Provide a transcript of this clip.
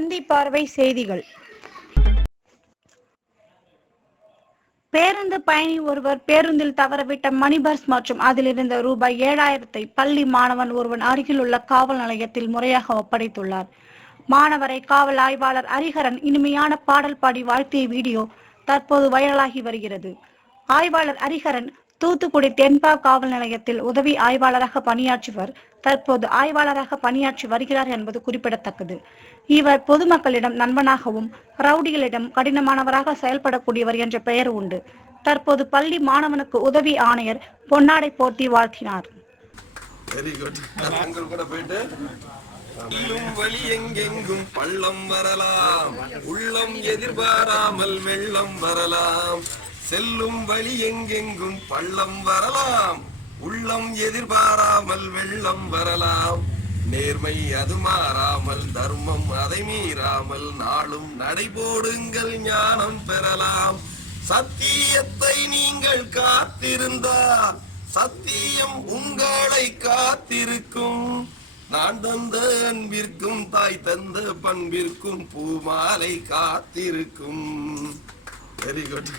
தந்தி பார்வை செய்திகள். பேருந்து பயணி ஒருவர் பேருந்தில் தவறவிட்ட மணி பர்ஸ் மற்றும் அதிலிருந்த ரூபாய் 7,000 பள்ளி மாணவன் ஒருவன் அருகில் உள்ள காவல் நிலையத்தில் முறையாக ஒப்படைத்துள்ளார். மாணவரை காவல் ஆய்வாளர் ஹரிஹரன் இனிமையான பாடல் பாடி வாழ்த்திய வீடியோ தற்போது வைரலாகி வருகிறது. ஆய்வாளர் ஹரிஹரன் தூத்துக்குடி தென்பா காவல் நிலையத்தில் உதவி ஆய்வாளராக பணியாற்றிவர். தற்போது ஆய்வாளராக பணியாற்றி வருகிறார் என்பது குறிப்பிடத்தக்கது. இவர் பொதுமக்களிடம் நண்பனாகவும் ரவுடிகளிடம் கடினமானவராக செயல்படக்கூடியவர் என்ற பெயர் உண்டு. தற்போது பள்ளி மாணவனுக்கு உதவி ஆணையர் பொன்னாடை போர்த்தி வாழ்த்தினார். வழி எங்கெங்கும் பள்ளம் வரலாம், உள்ளம் எதிர்பாராமல் வெள்ளம் வரலாம். செல்லும் வழி எங்கெங்கும் பள்ளம் வரலாம், உள்ளம் எதிர்பாராமல் வெள்ளம் வரலாம். நேர்மை அது மாறாமல், தர்மம் அதை மீறாமல், நாளும் நடைபோடுங்கள் ஞானம் பெறலாம். சத்தியத்தை நீங்கள் காத்திருந்தால் சத்தியம் உங்களை காத்திருக்கும். நான் தந்த அன்பிற்கும் தாய் தந்த பண்பிற்கும் பூமாலை காத்திருக்கும். Very good.